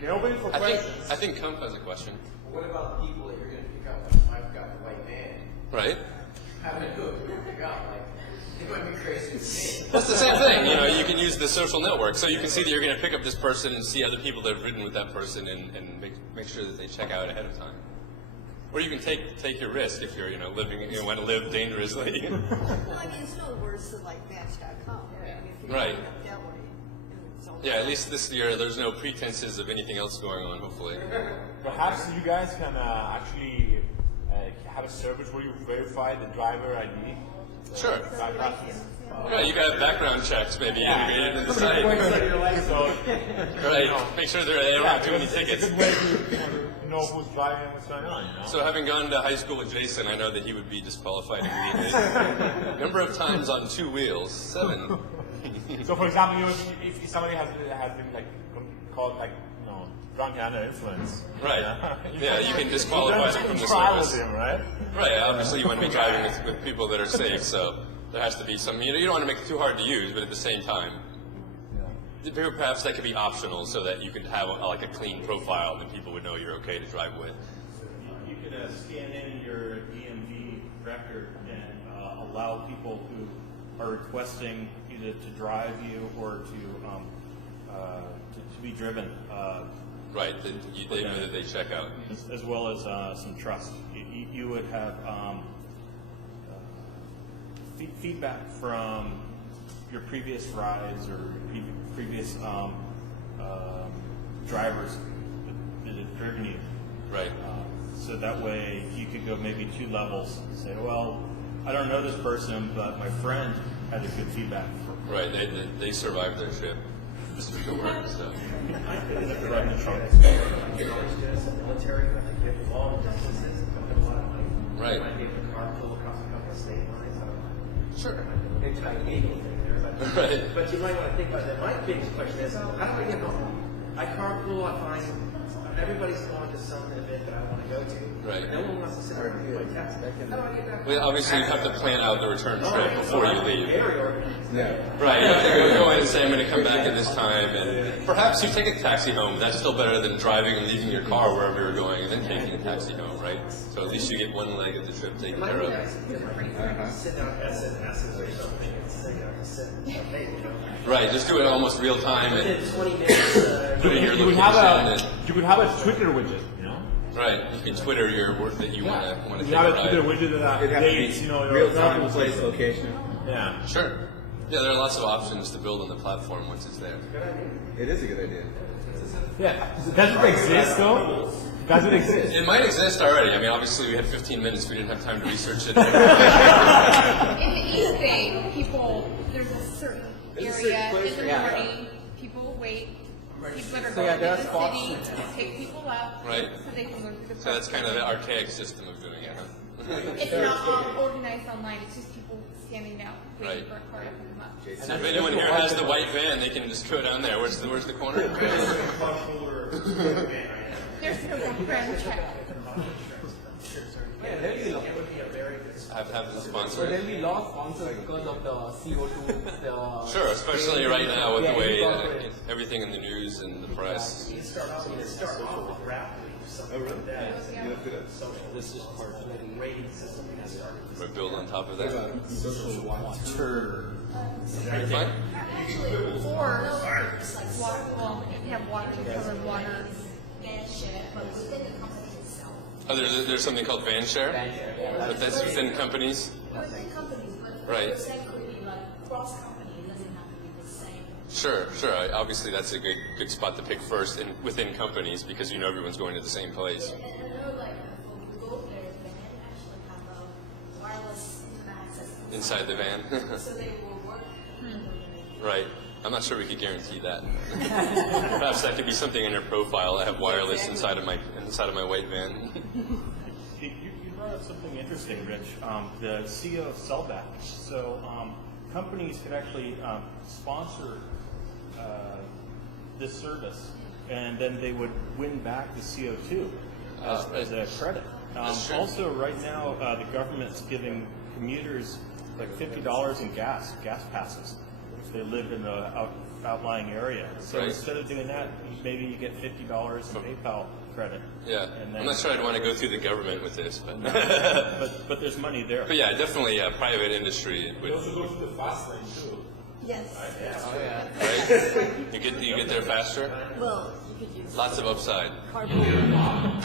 They're open for questions. I think Kump has a question. What about the people that you're going to pick up? I've got the white van. Right. How do I know who to pick up? Like, it might be crazy to me. That's the same thing. You know, you can use the social network, so you can see that you're going to pick up this person and see other people that have ridden with that person, and make sure that they check out ahead of time. Or you can take your risk if you're want to live dangerously. Well, I mean, it's no worse than like Match.com. If you Right. end up that way, it's all Yeah, at least this year there's no pretenses of anything else going on. Hopefully. Perhaps you guys can actually have a service where you verify the driver ID. Sure. Perhaps- Yeah, you got background checks maybe Yeah. integrated in the site. So, Right. Make sure they don't have too many it's tickets. a good way to know who's driving and what's going on. You know? So having gone to high school with Jason, I know that he would be disqualified immediately. Number of times on 2 wheels, 7. So, for example, if somebody has been like called drunk under influence, Right. Yeah, you can disqualify them from the trial with service. him, right? Right. Obviously, you want to be driving with people that are safe, so there has to be some. You don't want to make it too hard to use, but at the same time, perhaps that could be optional, so that you could have like a clean profile that people would know you're okay to drive with. You could scan in your DMV record and allow people who are requesting either to drive you or to be driven. Right. They know that they check out. As well as some trust. You would have feedback from your previous rides or previous drivers that have driven you. Right. So that way you could go maybe 2 levels and say, well, I don't know this person, but my friend had a good feedback. Right. They survived their trip. This is good work. So. Military, but like you have long distances, a lot of money. Right. You might be able to carpool across a couple of state lines. Sure. Maybe not a legal thing there, but, Right. but you might want to think about that. My biggest question is, how do I get home? I carpool, I find everybody's going to some event that I want to go to. Right. No one wants to sit there and do my taxi. How do I get back? Well, obviously, you have to plan out the return trip before you leave. Very organized. Right, you have to go in and say, I'm going to come back at this time, and perhaps you take a taxi home. That's still better than driving and leaving your car wherever you're going and then taking a taxi home, right? So at least you get one leg of the trip taken care of. Sit down, ask or something, and sit, hey, you know. Right, just do it almost real time and Within 20 minutes, put in your You could have a Twitter widget, you know? right, you can Twitter your work that you want to take You have a a Twitter ride. widget that It'd have to dates, be you know, real time, place, location. Yeah. Sure. Yeah, there are lots of options to build on the platform once it's there. It is a good idea. Yeah. Does it exist though? Does it exist? It might exist already. I mean, obviously we had 15 minutes. We didn't have time to research it. In the East Bay, there's a certain area in the morning, people wait, people that are going to the city to pick people up, Right. so they can learn through the So that's kind of the archaic system of doing it, huh? It's not organized online, it's just people standing out, waiting Right. for a car to pick them up. So if anyone here has the white van, they can just go down there. Where's the corner? There's no background check. Have the sponsor. But then we lost sponsors because of the CO2. Sure, especially right now with the Yeah, way incorporate. everything in the news and the press. You start off with rap, something like that. You looked it up. This is part of the rating system we have started. We're built on top of that. Social water. Pretty fine. Or, well, if you have water, you cover water. Oh, there's something called van share, but that's within companies. Right. Sure. Obviously, that's a good spot to pick first within companies because you know everyone's going to the same place. Inside the van. Right. I'm not sure we could guarantee that. Perhaps that could be something in your profile. I have wireless inside of my white van. You brought up something interesting, Rich. The CO sellback. So companies could actually sponsor this service, and then they would win back the CO2 as a credit. Also, right now, the government's giving commuters like $50 in gas passes. they live in the outlying area. So Right. instead of doing that, maybe you get $50 in PayPal credit. Yeah. And then, I'm not sure I'd want to go through the government with this, but but there's money there. but yeah, definitely private industry You would, also go to the fast lane too. Yes. Oh yeah. right? You get there faster. Well, you could use Lots of upside. carpool.